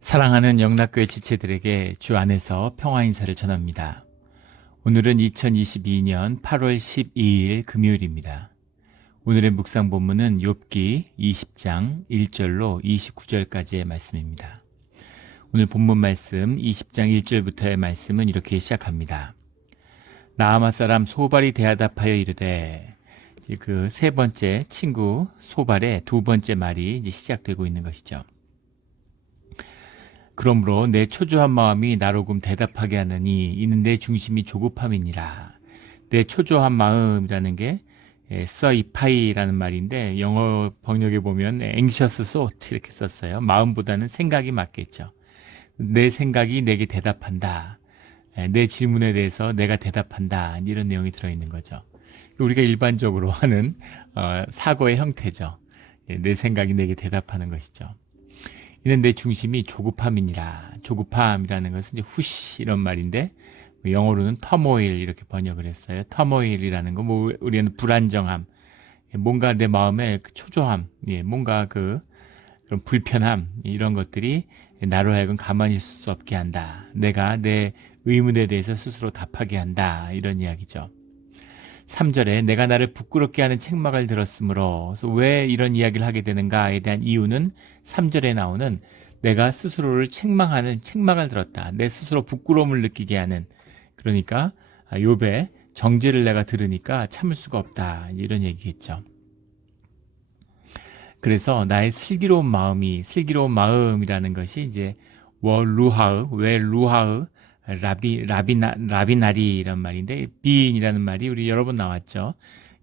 사랑하는 영락교회 지체들에게 주 안에서 평화 인사를 전합니다. 오늘은 2022년 8월 12일 금요일입니다. 오늘의 묵상 본문은 욥기 20장 1절로 29절까지의 말씀입니다. 오늘 본문 말씀 20장 1절부터의 말씀은 이렇게 시작합니다. 나아마 사람 소발이 대하답하여 이르되, 그 세 번째 친구 소발의 두 번째 말이 이제 시작되고 있는 것이죠. 그러므로 내 초조한 마음이 나로금 대답하게 하느니 이는 내 중심이 조급함이니라. 내 초조한 마음이라는 게 서이파이라는 말인데 영어 번역에 보면 anxious thought 이렇게 썼어요. 마음보다는 생각이 맞겠죠. 내 생각이 내게 대답한다. 내 질문에 대해서 내가 대답한다. 이런 내용이 들어있는 거죠. 우리가 일반적으로 하는 사고의 형태죠. 내 생각이 내게 대답하는 것이죠. 이는 내 중심이 조급함이니라. 조급함이라는 것은 이제 후시 이런 말인데 영어로는 터모일 이렇게 번역을 했어요. 터모일이라는 거 우리는 불안정함, 뭔가 내 마음에 그 초조함, 뭔가 그런 불편함 이런 것들이 나로 하여금 가만히 있을 수 없게 한다. 내가 내 의문에 대해서 스스로 답하게 한다. 이런 이야기죠. 3절에 내가 나를 부끄럽게 하는 책망을 들었으므로, 그래서 왜 이런 이야기를 하게 되는가에 대한 이유는 3절에 나오는 내가 스스로를 책망을 들었다. 내 스스로 부끄러움을 느끼게 하는, 그러니까 욥의 정죄를 내가 들으니까 참을 수가 없다. 이런 얘기겠죠. 그래서 나의 슬기로운 마음이라는 것이 이제 왜 루하흐 라비나리 이런 말인데, being이라는 말이 우리 여러 번 나왔죠.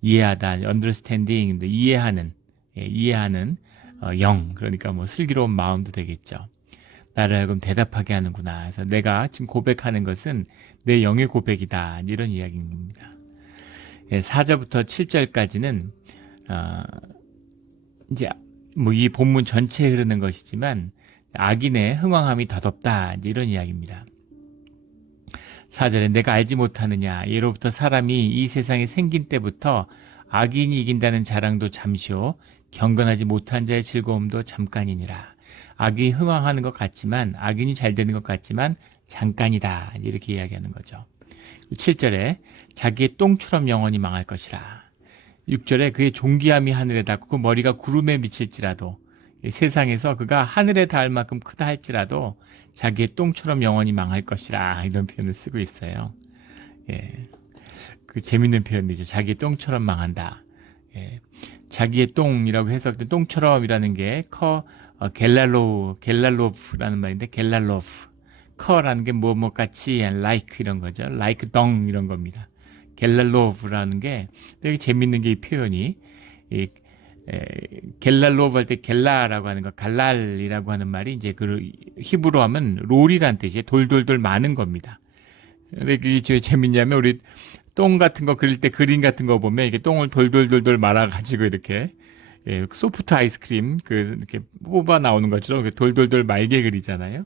이해하다, understanding, 이해하는 영, 그러니까 뭐 슬기로운 마음도 되겠죠. 나를 하여금 대답하게 하는구나. 그래서 내가 지금 고백하는 것은 내 영의 고백이다. 이런 이야기입니다. 4절부터 7절까지는 이제 뭐 이 본문 전체에 흐르는 것이지만 악인의 흥왕함이 덧없다. 이런 이야기입니다. 4절에 내가 알지 못하느냐, 예로부터 사람이 이 세상에 생긴 때부터 악인이 이긴다는 자랑도 잠시요 경건하지 못한 자의 즐거움도 잠깐이니라. 악이 흥왕하는 것 같지만, 악인이 잘 되는 것 같지만 잠깐이다. 이렇게 이야기하는 거죠. 7절에 자기의 똥처럼 영원히 망할 것이라. 6절에 그의 존귀함이 하늘에 닿고 그 머리가 구름에 미칠지라도, 세상에서 그가 하늘에 닿을 만큼 크다 할지라도 자기의 똥처럼 영원히 망할 것이라. 이런 표현을 쓰고 있어요. 그 재밌는 표현이죠. 자기의 똥처럼 망한다. 자기의 똥이라고 해석된 똥처럼이라는 게 겔랄로프라는 말인데, 겔랄로프. 커라는 게 뭐같이 like 이런 거죠. like 덩 이런 겁니다. 겔랄로프라는 게 되게 재밌는 게 이 표현이 겔랄로브 할 때 겔라라고 하는 거, 갈랄이라고 하는 말이 이제 그 히브리어 하면 롤이란 뜻이에요. 돌돌돌 많은 겁니다. 근데 그게 제 재밌냐면 우리 똥 같은 거 그릴 때 그림 같은 거 보면 이게 똥을 돌돌돌돌 말아가지고 이렇게 소프트 아이스크림 이렇게 뽑아 나오는 것처럼 돌돌돌 말게 그리잖아요.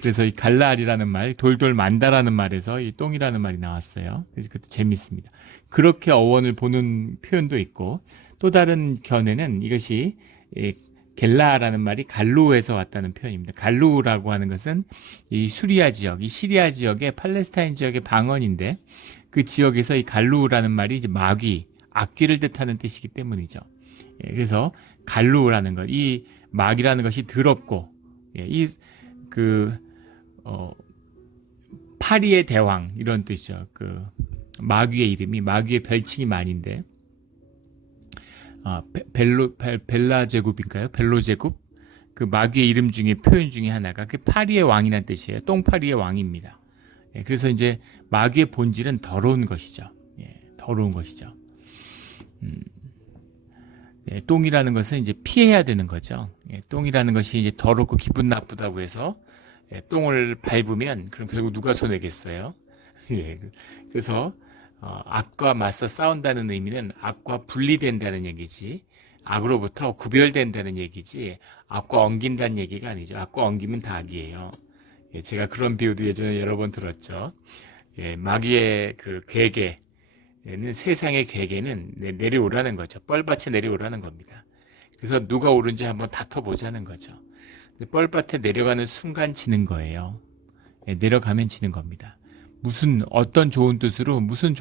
그래서 이 갈랄이라는 말, 돌돌 만다라는 말에서 이 똥이라는 말이 나왔어요. 그래서 그것도 재밌습니다. 그렇게 어원을 보는 표현도 있고, 또 다른 견해는 이것이 겔라라는 말이 갈루에서 왔다는 표현입니다. 갈루라고 하는 것은 이 수리아 지역, 이 시리아 지역의 팔레스타인 지역의 방언인데, 그 지역에서 이 갈루라는 말이 이제 마귀, 악귀를 뜻하는 뜻이기 때문이죠. 그래서 갈루라는 것, 이 마귀라는 것이 더럽고, 파리의 대왕 이런 뜻이죠. 그 마귀의 이름이, 마귀의 별칭이 많은데, 벨라제굽인가요? 벨로제굽? 그 마귀의 이름 중에 표현 중에 하나가 그 파리의 왕이라는 뜻이에요. 똥파리의 왕입니다. 그래서 이제 마귀의 본질은 더러운 것이죠. 더러운 것이죠. 똥이라는 것은 이제 피해야 되는 거죠. 똥이라는 것이 이제 더럽고 기분 나쁘다고 해서 똥을 밟으면 그럼 결국 누가 손해겠어요? 그래서 악과 맞서 싸운다는 의미는 악과 분리된다는 얘기지, 악으로부터 구별된다는 얘기지, 악과 엉긴다는 얘기가 아니죠. 악과 엉기면 다 악이에요. 제가 그런 비유도 예전에 여러 번 들었죠. 마귀의 그 괴계는, 세상의 괴계는 내려오라는 거죠. 뻘밭에 내려오라는 겁니다. 그래서 누가 옳은지 한번 다퉈보자는 거죠. 뻘밭에 내려가는 순간 지는 거예요. 예, 내려가면 지는 겁니다. 어떤 좋은 뜻으로 무슨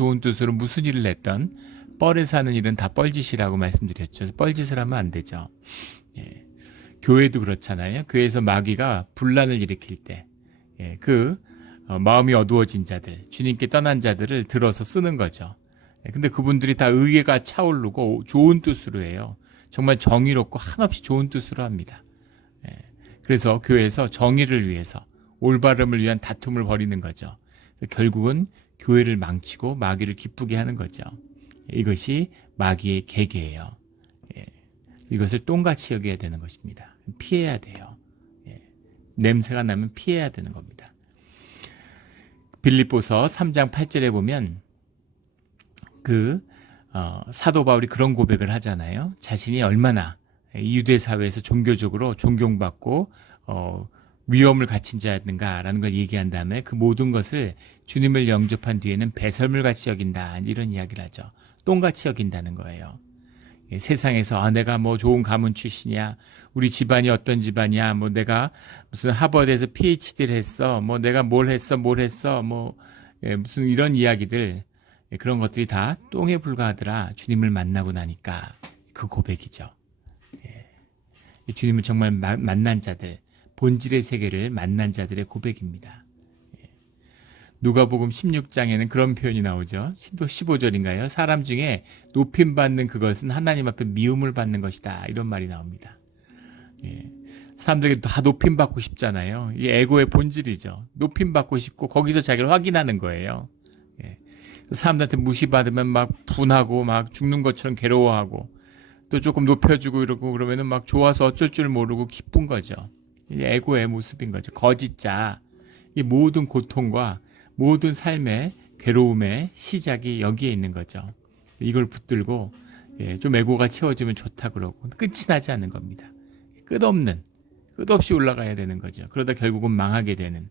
일을 했던 뻘에 사는 일은 다 뻘짓이라고 말씀드렸죠. 뻘짓을 하면 안 되죠. 예, 교회도 그렇잖아요. 교회에서 마귀가 분란을 일으킬 때, 예, 마음이 어두워진 자들, 주님께 떠난 자들을 들어서 쓰는 거죠. 예, 근데 그분들이 다 의회가 차오르고 좋은 뜻으로 해요. 정말 정의롭고 한없이 좋은 뜻으로 합니다. 예, 그래서 교회에서 정의를 위해서 올바름을 위한 다툼을 벌이는 거죠. 결국은 교회를 망치고 마귀를 기쁘게 하는 거죠. 이것이 마귀의 계계예요. 예, 이것을 똥같이 여겨야 되는 것입니다. 피해야 돼요. 예, 냄새가 나면 피해야 되는 겁니다. 빌립보서 3장 8절에 보면 사도 바울이 그런 고백을 하잖아요. 자신이 얼마나 유대 사회에서 종교적으로 존경받고 위엄을 갖춘 자였는가라는 걸 얘기한 다음에 그 모든 것을 주님을 영접한 뒤에는 배설물같이 여긴다, 이런 이야기를 하죠. 똥같이 여긴다는 거예요. 예, 세상에서 내가 뭐 좋은 가문 출신이야, 우리 집안이 어떤 집안이야, 뭐 내가 무슨 하버드에서 PhD를 했어, 뭐 내가 뭘 했어, 뭐 무슨 이런 이야기들, 그런 것들이 다 똥에 불과하더라. 주님을 만나고 나니까. 그 고백이죠. 예, 주님을 정말 만난 자들, 본질의 세계를 만난 자들의 고백입니다. 누가복음 16장에는 그런 표현이 나오죠. 15절인가요? 사람 중에 높임받는 그것은 하나님 앞에 미움을 받는 것이다, 이런 말이 나옵니다. 예. 사람들이 다 높임받고 싶잖아요. 이 에고의 본질이죠. 높임받고 싶고 거기서 자기를 확인하는 거예요. 예. 사람들한테 무시받으면 막 분하고 막 죽는 것처럼 괴로워하고, 또 조금 높여주고 이러고 그러면은 막 좋아서 어쩔 줄 모르고 기쁜 거죠. 에고의 모습인 거죠. 거짓자. 이 모든 고통과 모든 삶의 괴로움의 시작이 여기에 있는 거죠. 이걸 붙들고 좀 에고가 채워지면 좋다 그러고 끝이 나지 않는 겁니다. 끝없이 올라가야 되는 거죠. 그러다 결국은 망하게 되는.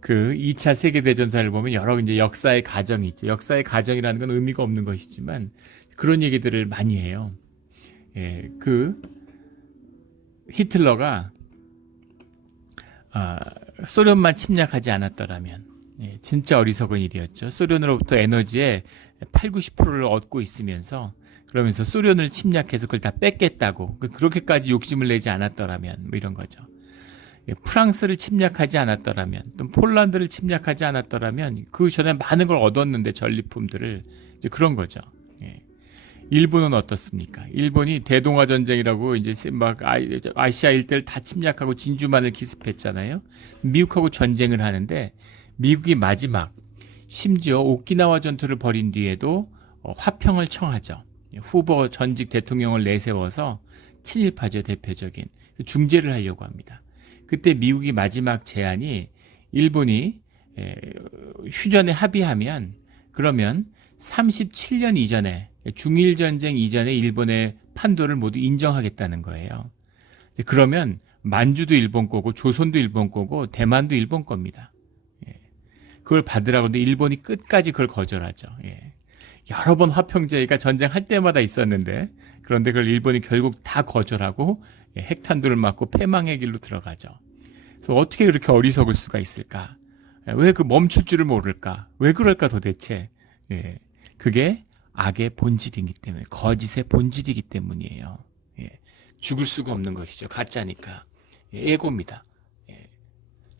그 2차 세계대전사를 보면 여러 이제 역사의 가정이 있죠. 역사의 가정이라는 건 의미가 없는 것이지만 그런 얘기들을 많이 해요. 히틀러가 소련만 침략하지 않았더라면, 진짜 어리석은 일이었죠. 소련으로부터 에너지의 8, 90%를 얻고 있으면서, 그러면서 소련을 침략해서 그걸 다 뺏겠다고, 그렇게까지 욕심을 내지 않았더라면, 뭐 이런 거죠. 프랑스를 침략하지 않았더라면, 또 폴란드를 침략하지 않았더라면 그 전에 많은 걸 얻었는데, 전리품들을, 이제 그런 거죠. 일본은 어떻습니까? 일본이 대동아 전쟁이라고 이제 막 아시아 일대를 다 침략하고 진주만을 기습했잖아요. 미국하고 전쟁을 하는데 미국이 마지막, 심지어 오키나와 전투를 벌인 뒤에도 화평을 청하죠. 후보 전직 대통령을 내세워서 친일파죠, 대표적인. 중재를 하려고 합니다. 그때 미국이 마지막 제안이, 일본이 휴전에 합의하면, 그러면 37년 이전에, 중일전쟁 이전에 일본의 판도를 모두 인정하겠다는 거예요. 그러면 만주도 일본 거고 조선도 일본 거고 대만도 일본 겁니다. 그걸 받으라고 하는데 일본이 끝까지 그걸 거절하죠. 여러 번 화평제의가 전쟁할 때마다 있었는데, 그런데 그걸 일본이 결국 다 거절하고 핵탄두를 맞고 패망의 길로 들어가죠. 그래서 어떻게 그렇게 어리석을 수가 있을까? 왜 멈출 줄을 모를까? 왜 그럴까 도대체? 그게 악의 본질이기 때문에, 거짓의 본질이기 때문이에요. 죽을 수가 없는 것이죠. 가짜니까. 에고입니다.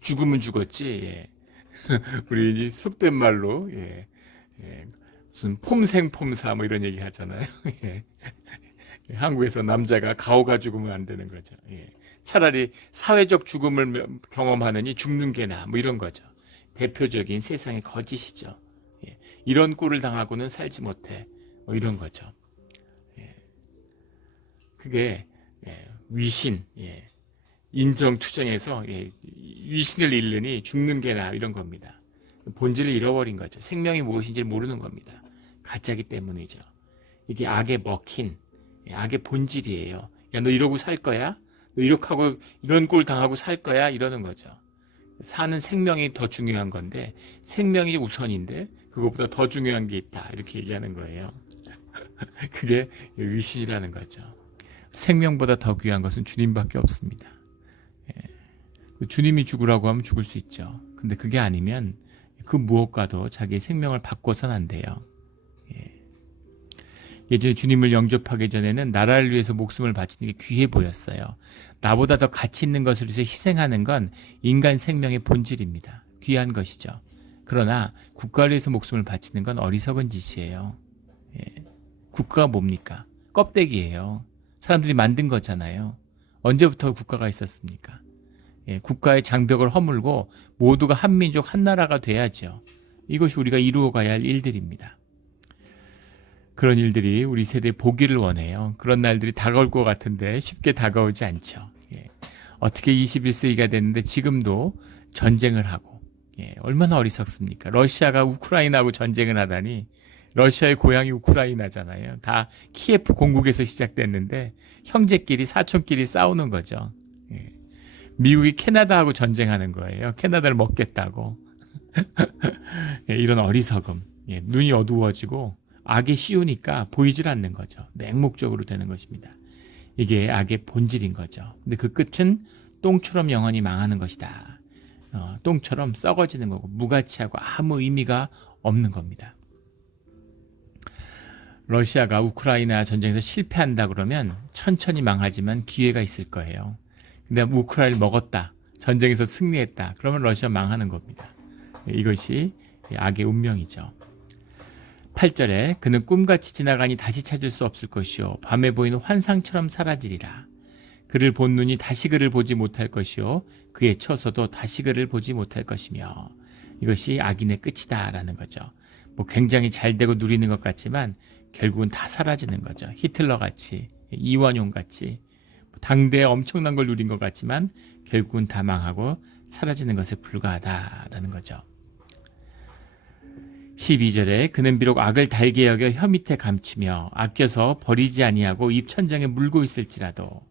죽으면 죽었지. 우리 이제 속된 말로 무슨 폼생폼사 뭐 이런 얘기 하잖아요. 한국에서 남자가 가오가 죽으면 안 되는 거죠. 차라리 사회적 죽음을 경험하느니 죽는 게 나아, 뭐 이런 거죠. 대표적인 세상의 거짓이죠. 이런 꼴을 당하고는 살지 못해, 뭐 이런 거죠. 그게 위신, 인정투쟁에서 위신을 잃으니 죽는 게 나아, 이런 겁니다. 본질을 잃어버린 거죠. 생명이 무엇인지 모르는 겁니다. 가짜기 때문이죠. 이게 악에 먹힌 악의 본질이에요. 야, 너 이러고 살 거야? 너 이렇게 하고 이런 꼴 당하고 살 거야? 이러는 거죠. 사는 생명이 더 중요한 건데, 생명이 우선인데 그것보다 더 중요한 게 있다, 이렇게 얘기하는 거예요. 그게 위신이라는 거죠. 생명보다 더 귀한 것은 주님밖에 없습니다. 주님이 죽으라고 하면 죽을 수 있죠. 근데 그게 아니면 그 무엇과도 자기의 생명을 바꿔서는 안 돼요. 예전에 주님을 영접하기 전에는 나라를 위해서 목숨을 바치는 게 귀해 보였어요. 나보다 더 가치 있는 것을 위해서 희생하는 건 인간 생명의 본질입니다. 귀한 것이죠. 그러나 국가를 위해서 목숨을 바치는 건 어리석은 짓이에요. 국가가 뭡니까? 껍데기예요. 사람들이 만든 거잖아요. 언제부터 국가가 있었습니까? 국가의 장벽을 허물고 모두가 한 민족 한 나라가 돼야죠. 이것이 우리가 이루어가야 할 일들입니다. 그런 일들이 우리 세대에 보기를 원해요. 그런 날들이 다가올 것 같은데 쉽게 다가오지 않죠. 어떻게 21세기가 됐는데 지금도 전쟁을 하고, 얼마나 어리석습니까? 러시아가 우크라이나하고 전쟁을 하다니. 러시아의 고향이 우크라이나잖아요. 다 키예프 공국에서 시작됐는데 형제끼리 사촌끼리 싸우는 거죠. 미국이 캐나다하고 전쟁하는 거예요. 캐나다를 먹겠다고. 이런 어리석음. 눈이 어두워지고 악에 씌우니까 보이질 않는 거죠. 맹목적으로 되는 것입니다. 이게 악의 본질인 거죠. 근데 그 끝은 똥처럼 영원히 망하는 것이다. 똥처럼 썩어지는 거고 무가치하고 아무 의미가 없는 겁니다. 러시아가 우크라이나 전쟁에서 실패한다 그러면 천천히 망하지만 기회가 있을 거예요. 근데 우크라이나를 먹었다. 전쟁에서 승리했다. 그러면 러시아 망하는 겁니다. 이것이 악의 운명이죠. 8절에 그는 꿈같이 지나가니 다시 찾을 수 없을 것이요 밤에 보이는 환상처럼 사라지리라. 그를 본 눈이 다시 그를 보지 못할 것이요 그의 처소도 다시 그를 보지 못할 것이며 이것이 악인의 끝이다 라는 거죠. 굉장히 잘 되고 누리는 것 같지만 결국은 다 사라지는 거죠. 히틀러같이, 이완용같이 당대에 엄청난 걸 누린 것 같지만 결국은 다 망하고 사라지는 것에 불과하다라는 거죠. 12절에 그는 비록 악을 달게 여겨 혀 밑에 감추며 아껴서 버리지 아니하고 입 천장에 물고 있을지라도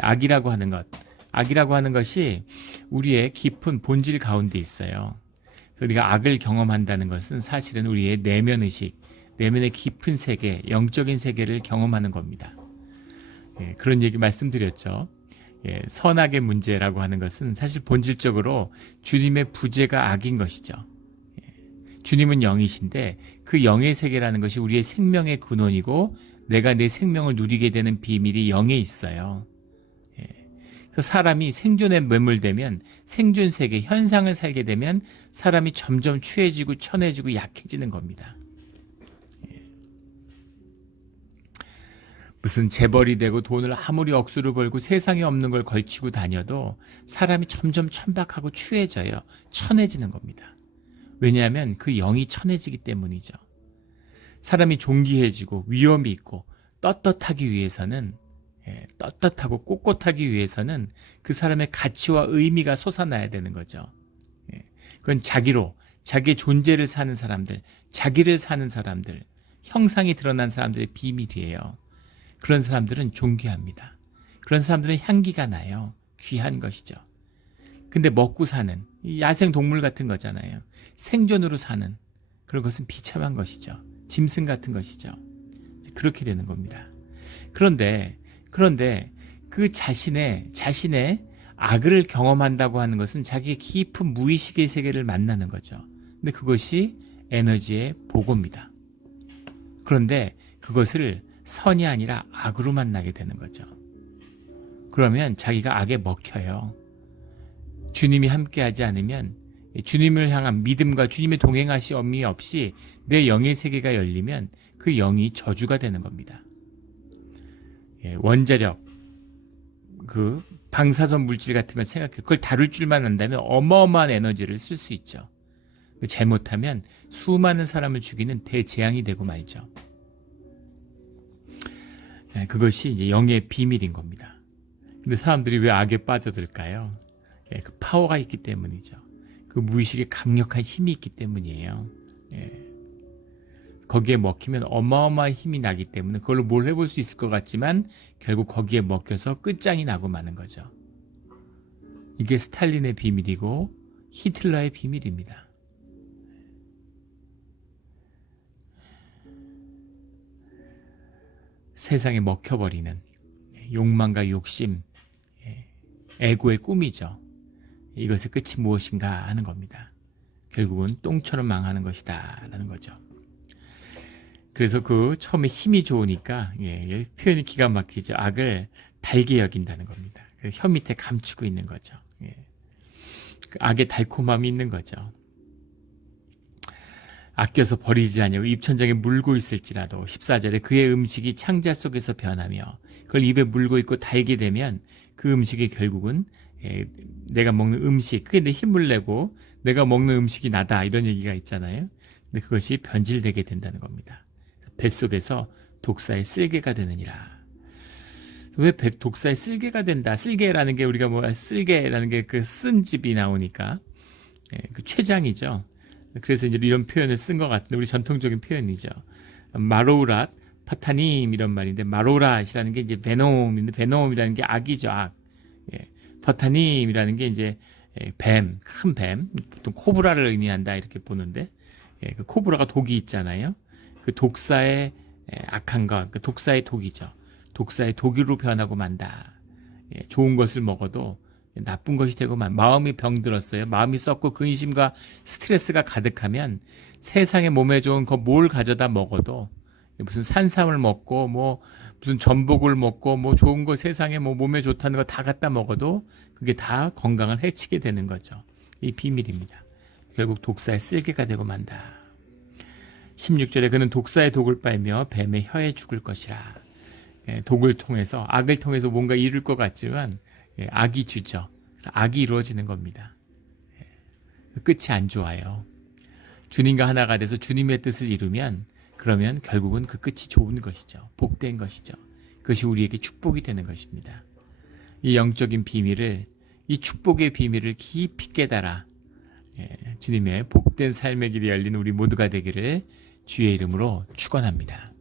악이라고 하는 것이 우리의 깊은 본질 가운데 있어요. 그래서 우리가 악을 경험한다는 것은 사실은 우리의 내면의식, 내면의 깊은 세계, 영적인 세계를 경험하는 겁니다. 그런 얘기 말씀드렸죠. 선악의 문제라고 하는 것은 사실 본질적으로 주님의 부재가 악인 것이죠. 주님은 영이신데 그 영의 세계라는 것이 우리의 생명의 근원이고 내가 내 생명을 누리게 되는 비밀이 영에 있어요. 그래서 사람이 생존에 매몰되면 생존 세계, 현상을 살게 되면 사람이 점점 추해지고 천해지고 약해지는 겁니다. 무슨 재벌이 되고 돈을 아무리 억수로 벌고 세상에 없는 걸 걸치고 다녀도 사람이 점점 천박하고 추해져요. 천해지는 겁니다. 왜냐하면 그 영이 천해지기 때문이죠. 사람이 존귀해지고 위엄이 있고 떳떳하기 위해서는 떳떳하고 꼿꼿하기 위해서는 그 사람의 가치와 의미가 솟아나야 되는 거죠. 그건 자기의 존재를 사는 사람들, 자기를 사는 사람들, 형상이 드러난 사람들의 비밀이에요. 그런 사람들은 존귀합니다. 그런 사람들은 향기가 나요. 귀한 것이죠. 근데 먹고 사는 야생 동물 같은 거잖아요. 생존으로 사는 그런 것은 비참한 것이죠. 짐승 같은 것이죠. 그렇게 되는 겁니다. 그런데 그 자신의 악을 경험한다고 하는 것은 자기의 깊은 무의식의 세계를 만나는 거죠. 근데 그것이 에너지의 보고입니다. 그런데 그것을 선이 아니라 악으로 만나게 되는 거죠. 그러면 자기가 악에 먹혀요. 주님이 함께하지 않으면 주님을 향한 믿음과 주님의 동행하심이 없이 내 영의 세계가 열리면 그 영이 저주가 되는 겁니다. 원자력, 그 방사선 물질 같은 걸 생각해 그걸 다룰 줄만 안다면 어마어마한 에너지를 쓸 수 있죠. 잘못하면 수많은 사람을 죽이는 대재앙이 되고 말죠. 그것이 이제 영의 비밀인 겁니다. 근데 사람들이 왜 악에 빠져들까요? 그 파워가 있기 때문이죠. 그 무의식에 강력한 힘이 있기 때문이에요. 거기에 먹히면 어마어마한 힘이 나기 때문에 그걸로 뭘 해볼 수 있을 것 같지만 결국 거기에 먹혀서 끝장이 나고 마는 거죠. 이게 스탈린의 비밀이고 히틀러의 비밀입니다. 세상에 먹혀버리는 욕망과 욕심, 에고의 꿈이죠. 이것의 끝이 무엇인가 하는 겁니다. 결국은 똥처럼 망하는 것이다 라는 거죠. 그래서 그 처음에 힘이 좋으니까 표현이 기가 막히죠. 악을 달게 여긴다는 겁니다. 혀 밑에 감추고 있는 거죠. 그 악의 달콤함이 있는 거죠. 아껴서 버리지 아니하고 입천장에 물고 있을지라도 14절에 그의 음식이 창자 속에서 변하며 그걸 입에 물고 있고 달게 되면 그 음식이 결국은 내가 먹는 음식, 그게 내 힘을 내고 내가 먹는 음식이 나다 이런 얘기가 있잖아요. 근데 그것이 변질되게 된다는 겁니다. 뱃속에서 독사의 쓸개가 되느니라. 왜 독사의 쓸개가 된다? 쓸개라는 게 우리가 쓸개라는 게 그 쓴 집이 나오니까 그 췌장이죠. 그래서 이제 이런 표현을 쓴 것 같은데 우리 전통적인 표현이죠. 마로우랏 파타님 이런 말인데 마로랏이라는 게 이제 베놈인데 베놈이라는 게 악이죠. 악. 파타님이라는 게 이제 뱀, 큰 뱀, 보통 코브라를 의미한다 이렇게 보는데 그 코브라가 독이 있잖아요. 그 독사의 악한 것, 그 독사의 독이죠. 독사의 독으로 변하고 만다. 좋은 것을 먹어도 나쁜 것이 되고 마음이 병들었어요. 마음이 썩고 근심과 스트레스가 가득하면 세상에 몸에 좋은 거 뭘 가져다 먹어도 무슨 산삼을 먹고 뭐 무슨 전복을 먹고 뭐 좋은 거 세상에 뭐 몸에 좋다는 거 다 갖다 먹어도 그게 다 건강을 해치게 되는 거죠. 이 비밀입니다. 결국 독사의 쓸개가 되고 만다. 16절에 그는 독사의 독을 빨며 뱀의 혀에 죽을 것이라. 독을 통해서 악을 통해서 뭔가 이룰 것 같지만 악이 주죠. 그래서 악이 이루어지는 겁니다. 끝이 안 좋아요. 주님과 하나가 돼서 주님의 뜻을 이루면 그러면 결국은 그 끝이 좋은 것이죠. 복된 것이죠. 그것이 우리에게 축복이 되는 것입니다. 이 영적인 비밀을, 이 축복의 비밀을 깊이 깨달아 주님의 복된 삶의 길이 열린 우리 모두가 되기를 주의 이름으로 축원합니다.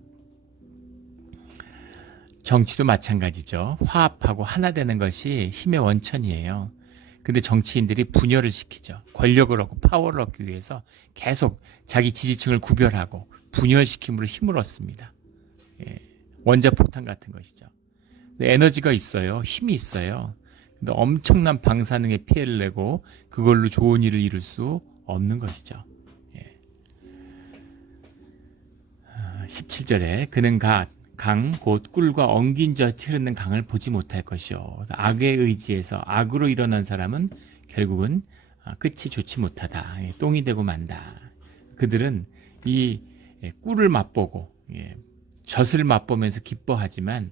정치도 마찬가지죠. 화합하고 하나 되는 것이 힘의 원천이에요. 근데 정치인들이 분열을 시키죠. 권력을 얻고 파워를 얻기 위해서 계속 자기 지지층을 구별하고 분열시킴으로 힘을 얻습니다. 원자폭탄 같은 것이죠. 에너지가 있어요. 힘이 있어요. 근데 엄청난 방사능에 피해를 내고 그걸로 좋은 일을 이룰 수 없는 것이죠. 17절에 그는 강 곧 꿀과 엉긴 젖이 흐르는 강을 보지 못할 것이요. 악의 의지에서 악으로 일어난 사람은 결국은 끝이 좋지 못하다. 똥이 되고 만다. 그들은 이 꿀을 맛보고 젖을 맛보면서 기뻐하지만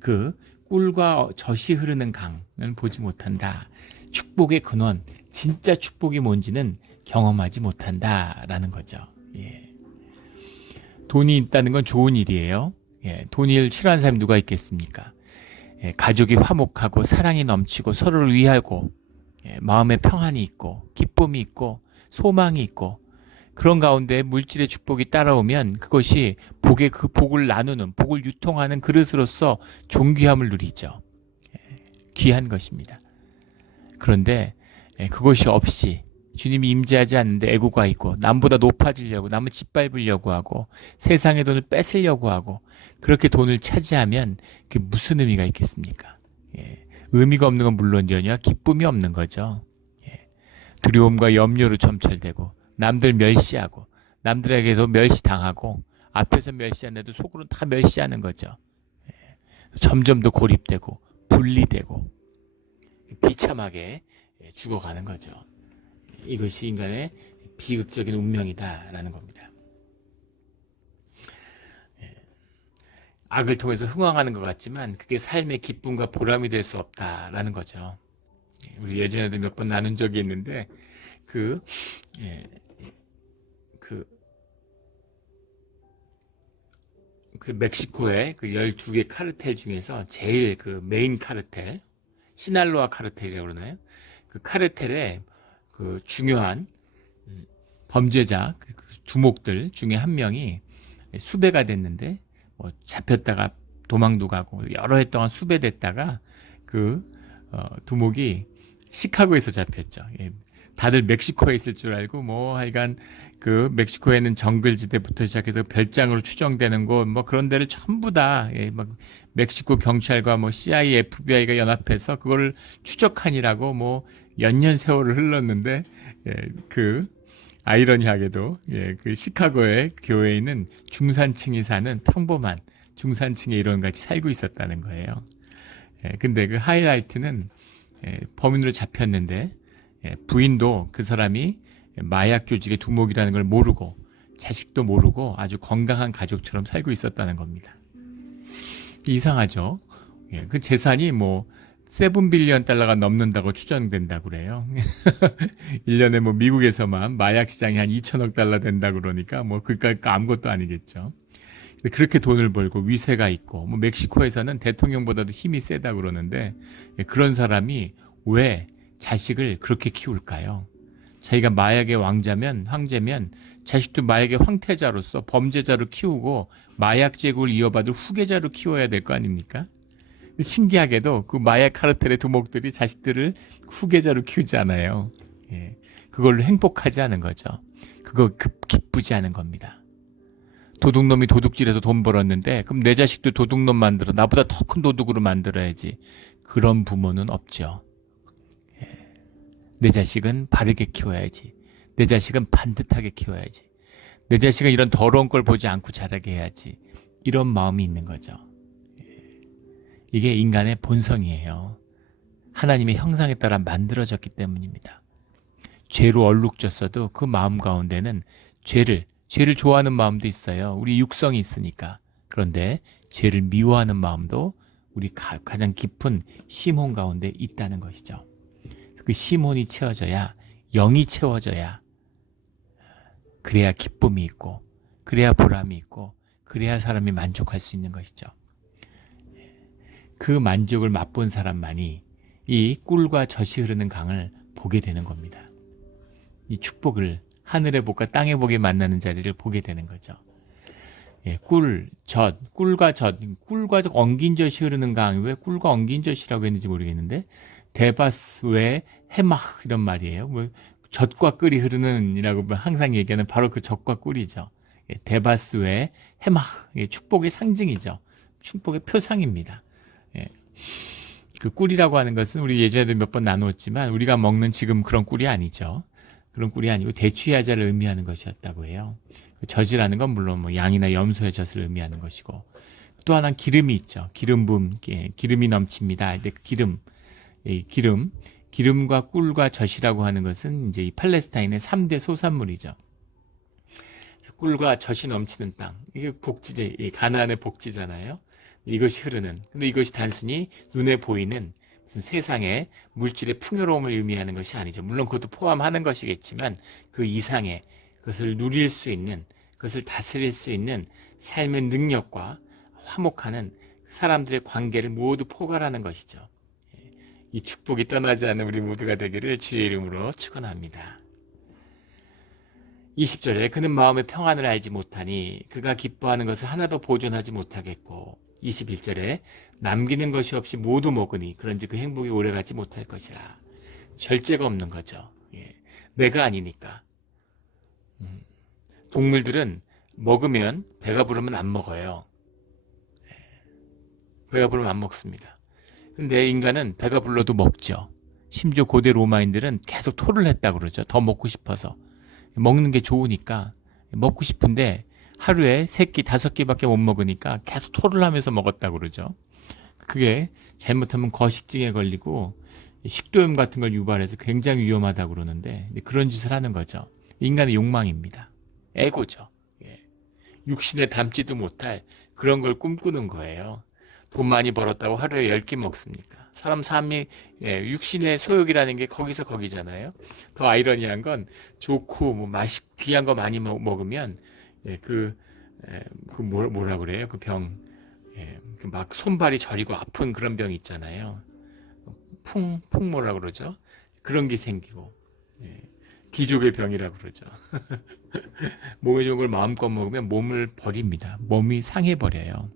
그 꿀과 젖이 흐르는 강은 보지 못한다. 축복의 근원, 진짜 축복이 뭔지는 경험하지 못한다라는 거죠. 돈이 있다는 건 좋은 일이에요. 돈을 싫어하는 사람이 누가 있겠습니까? 가족이 화목하고 사랑이 넘치고 서로를 위하고 마음에 평안이 있고 기쁨이 있고 소망이 있고 그런 가운데 물질의 축복이 따라오면 그것이 그 복을 나누는, 복을 유통하는 그릇으로서 존귀함을 누리죠. 귀한 것입니다. 그런데 그것이 없이 주님이 임재하지 않는데 애고가 있고 남보다 높아지려고 남을 짓밟으려고 하고 세상의 돈을 뺏으려고 하고 그렇게 돈을 차지하면 그게 무슨 의미가 있겠습니까? 의미가 없는 건 물론이냐 기쁨이 없는 거죠. 두려움과 염려로 점철되고 남들 멸시하고 남들에게도 멸시당하고 앞에서 멸시하는데도 속으로는 다 멸시하는 거죠. 점점 더 고립되고 분리되고 비참하게 죽어가는 거죠. 이것이 인간의 비극적인 운명이다라는 겁니다. 악을 통해서 흥황하는 것 같지만 그게 삶의 기쁨과 보람이 될 수 없다라는 거죠. 우리 예전에도 몇 번 나눈 적이 있는데 그 멕시코의 그 12개 카르텔 중에서 제일 그 메인 카르텔, 시날로아 카르텔이라고 그러나요? 그 카르텔의 그 중요한 범죄자, 그 두목들 중에 한 명이 수배가 됐는데, 뭐 잡혔다가 도망도 가고 여러 해 동안 수배됐다가 그 두목이 시카고에서 잡혔죠. 다들 멕시코에 있을 줄 알고 뭐 하여간 그 멕시코에는 정글지대부터 시작해서 별장으로 추정되는 곳 뭐 그런 데를 전부 다 막 멕시코 경찰과 뭐 CIA, FBI가 연합해서 그걸 추적하니라고 뭐 연년 세월을 흘렀는데 그 아이러니하게도 그 시카고의 교회에 있는 중산층이 사는 평범한 중산층의 이런 같이 살고 있었다는 거예요. 근데 그 하이라이트는 범인으로 잡혔는데 부인도 그 사람이 마약 조직의 두목이라는 걸 모르고 자식도 모르고 아주 건강한 가족처럼 살고 있었다는 겁니다. 이상하죠. 그 재산이 뭐 $7빌리언 넘는다고 추정된다고 그래요. 1년에 뭐 미국에서만 마약 시장이 한 $2천억 된다고 그러니까 뭐 그까짓 아무것도 아니겠죠. 그렇게 돈을 벌고 위세가 있고 뭐 멕시코에서는 대통령보다도 힘이 세다고 그러는데 그런 사람이 왜 자식을 그렇게 키울까요? 자기가 마약의 황제면 자식도 마약의 황태자로서 범죄자로 키우고 마약 제국을 이어받을 후계자로 키워야 될 거 아닙니까? 신기하게도 그 마약 카르텔의 두목들이 자식들을 후계자로 키우지 않아요. 그걸로 행복하지 않은 거죠. 그거 기쁘지 않은 겁니다. 도둑놈이 도둑질해서 돈 벌었는데 그럼 내 자식도 도둑놈 만들어 나보다 더 큰 도둑으로 만들어야지. 그런 부모는 없죠. 내 자식은 바르게 키워야지. 내 자식은 반듯하게 키워야지. 내 자식은 이런 더러운 걸 보지 않고 자라게 해야지. 이런 마음이 있는 거죠. 이게 인간의 본성이에요. 하나님의 형상에 따라 만들어졌기 때문입니다. 죄로 얼룩졌어도 그 마음 가운데는 죄를 좋아하는 마음도 있어요. 우리 육성이 있으니까. 그런데 죄를 미워하는 마음도 우리 가장 깊은 심혼 가운데 있다는 것이죠. 그 심혼이 채워져야, 영이 채워져야, 그래야 기쁨이 있고, 그래야 보람이 있고, 그래야 사람이 만족할 수 있는 것이죠. 그 만족을 맛본 사람만이 이 꿀과 젖이 흐르는 강을 보게 되는 겁니다. 이 축복을 하늘의 복과 땅의 복이 만나는 자리를 보게 되는 거죠. 꿀과 엉긴 젖이 흐르는 강, 왜 꿀과 엉긴 젖이라고 했는지 모르겠는데 데바스 외 헤마흐 이런 말이에요. 뭐 젖과 꿀이 흐르는 이라고 항상 얘기하는 바로 그 젖과 꿀이죠. 데바스 외 헤마흐, 축복의 상징이죠. 축복의 표상입니다. 그 꿀이라고 하는 것은 우리 예전에도 몇 번 나누었지만 우리가 먹는 지금 그런 꿀이 아니죠. 그런 꿀이 아니고 대추야자를 의미하는 것이었다고 해요. 젖이라는 건 물론 뭐 양이나 염소의 젖을 의미하는 것이고 또 하나는 기름이 있죠. 기름이 넘칩니다. 근데 기름과 꿀과 젖이라고 하는 것은 이제 이 팔레스타인의 3대 소산물이죠. 꿀과 젖이 넘치는 땅. 이게 복지제, 가나안의 복지잖아요. 이것이 흐르는. 근데 이것이 단순히 눈에 보이는 무슨 세상의 물질의 풍요로움을 의미하는 것이 아니죠. 물론 그것도 포함하는 것이겠지만 그 이상의 그것을 누릴 수 있는, 그것을 다스릴 수 있는 삶의 능력과 화목하는 사람들의 관계를 모두 포괄하는 것이죠. 이 축복이 떠나지 않는 우리 모두가 되기를 주의 이름으로 축원합니다. 20절에 그는 마음의 평안을 알지 못하니 그가 기뻐하는 것을 하나도 보존하지 못하겠고 21절에 남기는 것이 없이 모두 먹으니 그런지 그 행복이 오래가지 못할 것이라. 절제가 없는 거죠. 내가 아니니까. 동물들은 먹으면 배가 부르면 안 먹어요. 배가 부르면 안 먹습니다. 근데 인간은 배가 불러도 먹죠. 심지어 고대 로마인들은 계속 토를 했다고 그러죠. 더 먹고 싶어서. 먹는 게 좋으니까 먹고 싶은데 하루에 3끼, 5끼밖에 못 먹으니까 계속 토를 하면서 먹었다고 그러죠. 그게 잘못하면 거식증에 걸리고 식도염 같은 걸 유발해서 굉장히 위험하다고 그러는데 그런 짓을 하는 거죠. 인간의 욕망입니다. 에고죠. 육신에 담지도 못할 그런 걸 꿈꾸는 거예요. 돈 많이 벌었다고 하루에 10끼 먹습니까? 사람 삶이 육신의 소욕이라는 게 거기서 거기잖아요. 더 아이러니한 건 좋고 뭐 귀한 거 많이 먹으면 뭐라 그래요? 그 병, 막 손발이 저리고 아픈 그런 병 있잖아요. 뭐라 그러죠? 그런 게 생기고 기족의 병이라고 그러죠. 몸에 좋은 걸 마음껏 먹으면 몸을 버립니다. 몸이 상해버려요.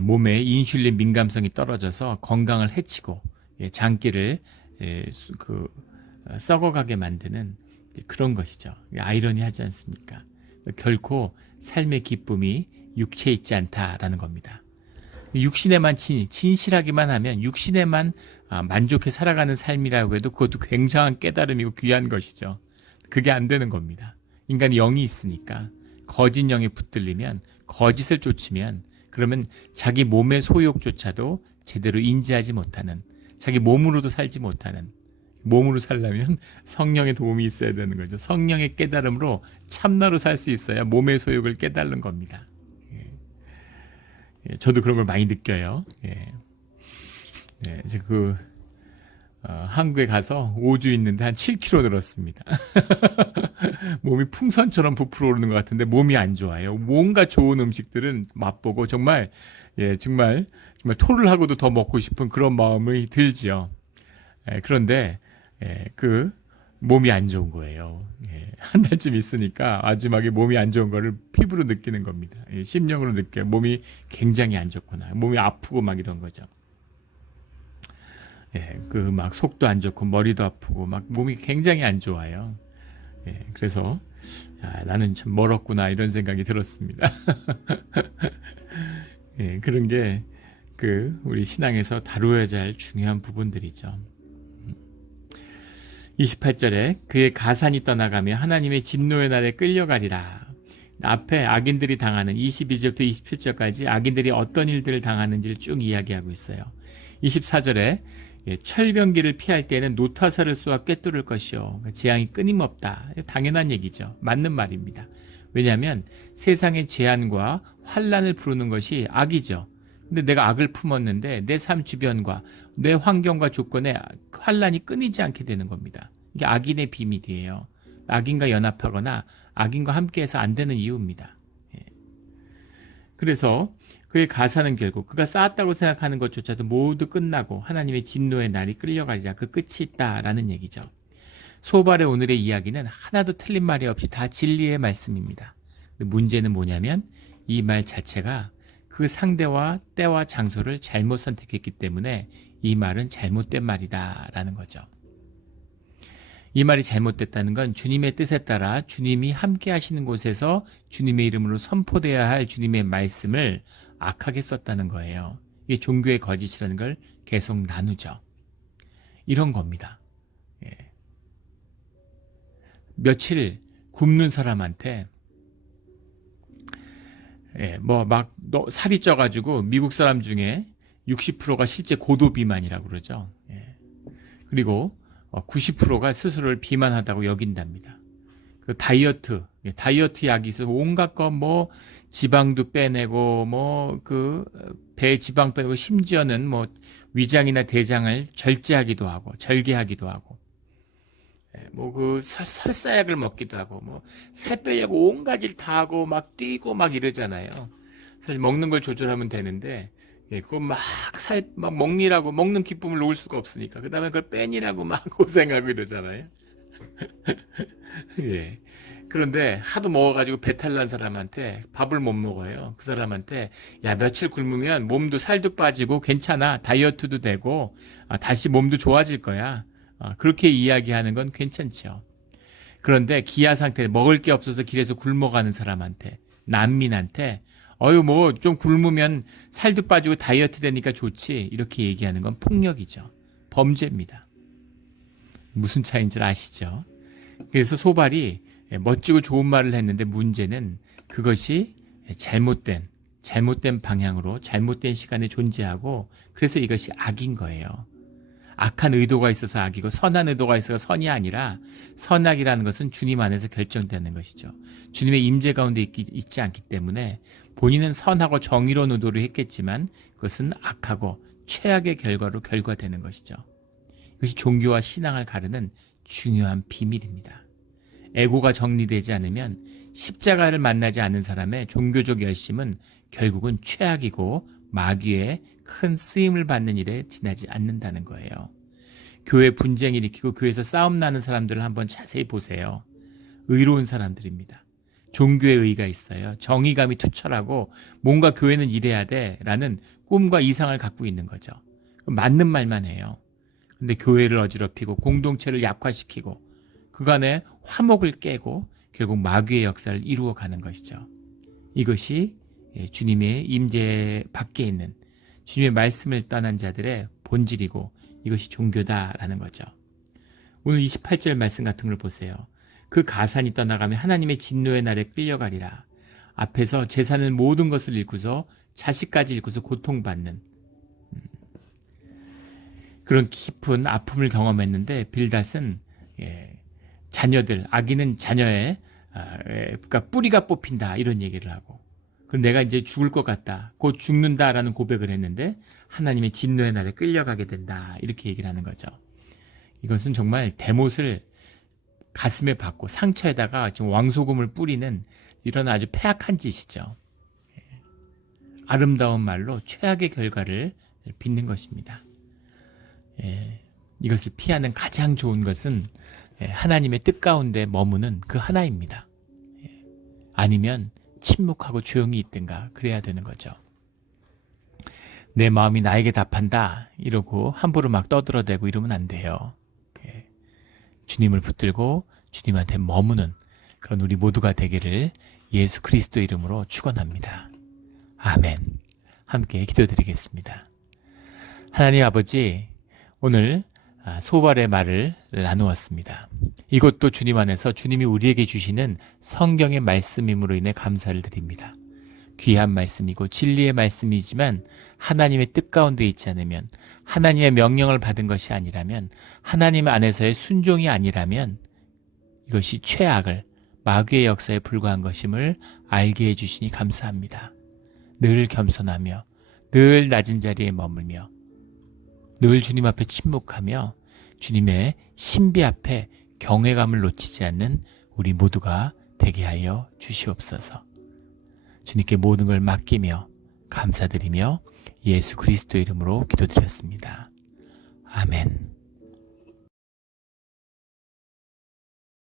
몸에 인슐린 민감성이 떨어져서 건강을 해치고 장기를 썩어가게 만드는 그런 것이죠. 아이러니하지 않습니까? 결코 삶의 기쁨이 육체에 있지 않다라는 겁니다. 육신에만 진실하기만 하면 육신에만 만족해 살아가는 삶이라고 해도 그것도 굉장한 깨달음이고 귀한 것이죠. 그게 안 되는 겁니다. 인간이 영이 있으니까 거짓 영에 붙들리면 거짓을 쫓으면 그러면 자기 몸의 소욕조차도 제대로 인지하지 못하는 자기 몸으로도 살지 못하는 몸으로 살려면 성령의 도움이 있어야 되는 거죠. 성령의 깨달음으로 참나로 살 수 있어야 몸의 소욕을 깨달는 겁니다. 저도 그런 걸 많이 느껴요. 이제 한국에 가서 5주 있는데 한 7kg 늘었습니다. 몸이 풍선처럼 부풀어 오르는 것 같은데 몸이 안 좋아요. 뭔가 좋은 음식들은 맛보고 정말 토를 하고도 더 먹고 싶은 그런 마음이 들지요. 그런데 몸이 안 좋은 거예요. 한 달쯤 있으니까 마지막에 몸이 안 좋은 거를 피부로 느끼는 겁니다. 심령으로 느껴요. 몸이 굉장히 안 좋구나. 몸이 아프고 막 이런 거죠. 막 속도 안 좋고 머리도 아프고 막 몸이 굉장히 안 좋아요. 그래서 나는 참 멀었구나 이런 생각이 들었습니다. 그런 게 우리 신앙에서 다루어야 할 중요한 부분들이죠. 28절에 그의 가산이 떠나가며 하나님의 진노의 날에 끌려가리라. 앞에 악인들이 당하는 22절부터 27절까지 악인들이 어떤 일들을 당하는지를 쭉 이야기하고 있어요. 24절에 철병기를 피할 때에는 노타사를 쏘아 꿰뚫을 것이요. 재앙이 끊임없다. 당연한 얘기죠. 맞는 말입니다. 왜냐하면 세상의 재앙과 환난을 부르는 것이 악이죠. 근데 내가 악을 품었는데 내 삶 주변과 내 환경과 조건에 환난이 끊이지 않게 되는 겁니다. 이게 악인의 비밀이에요. 악인과 연합하거나 악인과 함께해서 안 되는 이유입니다. 그래서 그의 가사는 결국 그가 쌓았다고 생각하는 것조차도 모두 끝나고 하나님의 진노의 날이 끌려가리라. 그 끝이 있다라는 얘기죠. 소발의 오늘의 이야기는 하나도 틀린 말이 없이 다 진리의 말씀입니다. 문제는 뭐냐면 이 말 자체가 그 상대와 때와 장소를 잘못 선택했기 때문에 이 말은 잘못된 말이다라는 거죠. 이 말이 잘못됐다는 건 주님의 뜻에 따라 주님이 함께 하시는 곳에서 주님의 이름으로 선포되어야 할 주님의 말씀을 악하게 썼다는 거예요. 이게 종교의 거짓이라는 걸 계속 나누죠. 이런 겁니다. 며칠 굶는 사람한테 살이 쪄가지고 미국 사람 중에 60%가 실제 고도 비만이라고 그러죠. 그리고 90%가 스스로를 비만하다고 여긴답니다. 그 다이어트 약이 있어서 온갖 거 지방도 빼내고 배 지방 빼내고 심지어는 위장이나 대장을 절제하기도 하고 절개하기도 하고 설사약을 먹기도 하고 살 빼려고 온갖 일 다 하고 막 뛰고 막 이러잖아요. 사실 먹는 걸 조절하면 되는데 그거 막 먹느라고 먹는 기쁨을 놓을 수가 없으니까 그 다음에 그걸 빼니라고 막 고생하고 이러잖아요. 그런데 하도 먹어가지고 배탈 난 사람한테 밥을 못 먹어요. 그 사람한테 야 며칠 굶으면 몸도 살도 빠지고 괜찮아. 다이어트도 되고 다시 몸도 좋아질 거야. 그렇게 이야기하는 건 괜찮죠. 그런데 기아 상태 먹을 게 없어서 길에서 굶어가는 사람한테 난민한테 좀 굶으면 살도 빠지고 다이어트 되니까 좋지 이렇게 얘기하는 건 폭력이죠. 범죄입니다. 무슨 차이인 줄 아시죠? 그래서 소발이 멋지고 좋은 말을 했는데 문제는 그것이 잘못된 방향으로 잘못된 시간에 존재하고 그래서 이것이 악인 거예요. 악한 의도가 있어서 악이고 선한 의도가 있어서 선이 아니라 선악이라는 것은 주님 안에서 결정되는 것이죠. 주님의 임재 가운데 있지 않기 때문에 본인은 선하고 정의로운 의도를 했겠지만 그것은 악하고 최악의 결과로 결과되는 것이죠. 이것이 종교와 신앙을 가르는 중요한 비밀입니다. 에고가 정리되지 않으면 십자가를 만나지 않는 사람의 종교적 열심은 결국은 최악이고 마귀의 큰 쓰임을 받는 일에 지나지 않는다는 거예요. 교회 분쟁 일으키고 교회에서 싸움 나는 사람들을 한번 자세히 보세요. 의로운 사람들입니다. 종교의 의의가 있어요. 정의감이 투철하고 뭔가 교회는 이래야 돼 라는 꿈과 이상을 갖고 있는 거죠. 맞는 말만 해요. 근데 교회를 어지럽히고 공동체를 약화시키고 그간의 화목을 깨고 결국 마귀의 역사를 이루어가는 것이죠. 이것이 주님의 임재 밖에 있는 주님의 말씀을 떠난 자들의 본질이고 이것이 종교다라는 거죠. 오늘 28절 말씀 같은 걸 보세요. 그 가산이 떠나가면 하나님의 진노의 날에 끌려가리라. 앞에서 재산을 모든 것을 잃고서 자식까지 잃고서 고통받는 그런 깊은 아픔을 경험했는데 빌닷은 자녀들, 아기는 자녀의 그러니까 뿌리가 뽑힌다 이런 얘기를 하고 그럼 내가 이제 죽을 것 같다, 곧 죽는다라는 고백을 했는데 하나님의 진노의 날에 끌려가게 된다 이렇게 얘기를 하는 거죠. 이것은 정말 대못을 가슴에 박고 상처에다가 지금 왕소금을 뿌리는 이런 아주 폐악한 짓이죠. 아름다운 말로 최악의 결과를 빚는 것입니다. 이것을 피하는 가장 좋은 것은 하나님의 뜻 가운데 머무는 그 하나입니다. 아니면 침묵하고 조용히 있든가 그래야 되는 거죠. 내 마음이 나에게 답한다 이러고 함부로 막 떠들어대고 이러면 안 돼요. 주님을 붙들고 주님한테 머무는 그런 우리 모두가 되기를 예수 그리스도 이름으로 축원합니다. 아멘. 함께 기도드리겠습니다. 하나님 아버지, 오늘 소발의 말을 나누었습니다. 이것도 주님 안에서 주님이 우리에게 주시는 성경의 말씀임으로 인해 감사를 드립니다. 귀한 말씀이고 진리의 말씀이지만 하나님의 뜻 가운데 있지 않으면, 하나님의 명령을 받은 것이 아니라면, 하나님 안에서의 순종이 아니라면 이것이 최악을, 마귀의 역사에 불과한 것임을 알게 해주시니 감사합니다. 늘 겸손하며 늘 낮은 자리에 머물며 늘 주님 앞에 침묵하며 주님의 신비 앞에 경외감을 놓치지 않는 우리 모두가 되게 하여 주시옵소서. 주님께 모든 걸 맡기며 감사드리며 예수 그리스도 이름으로 기도드렸습니다. 아멘.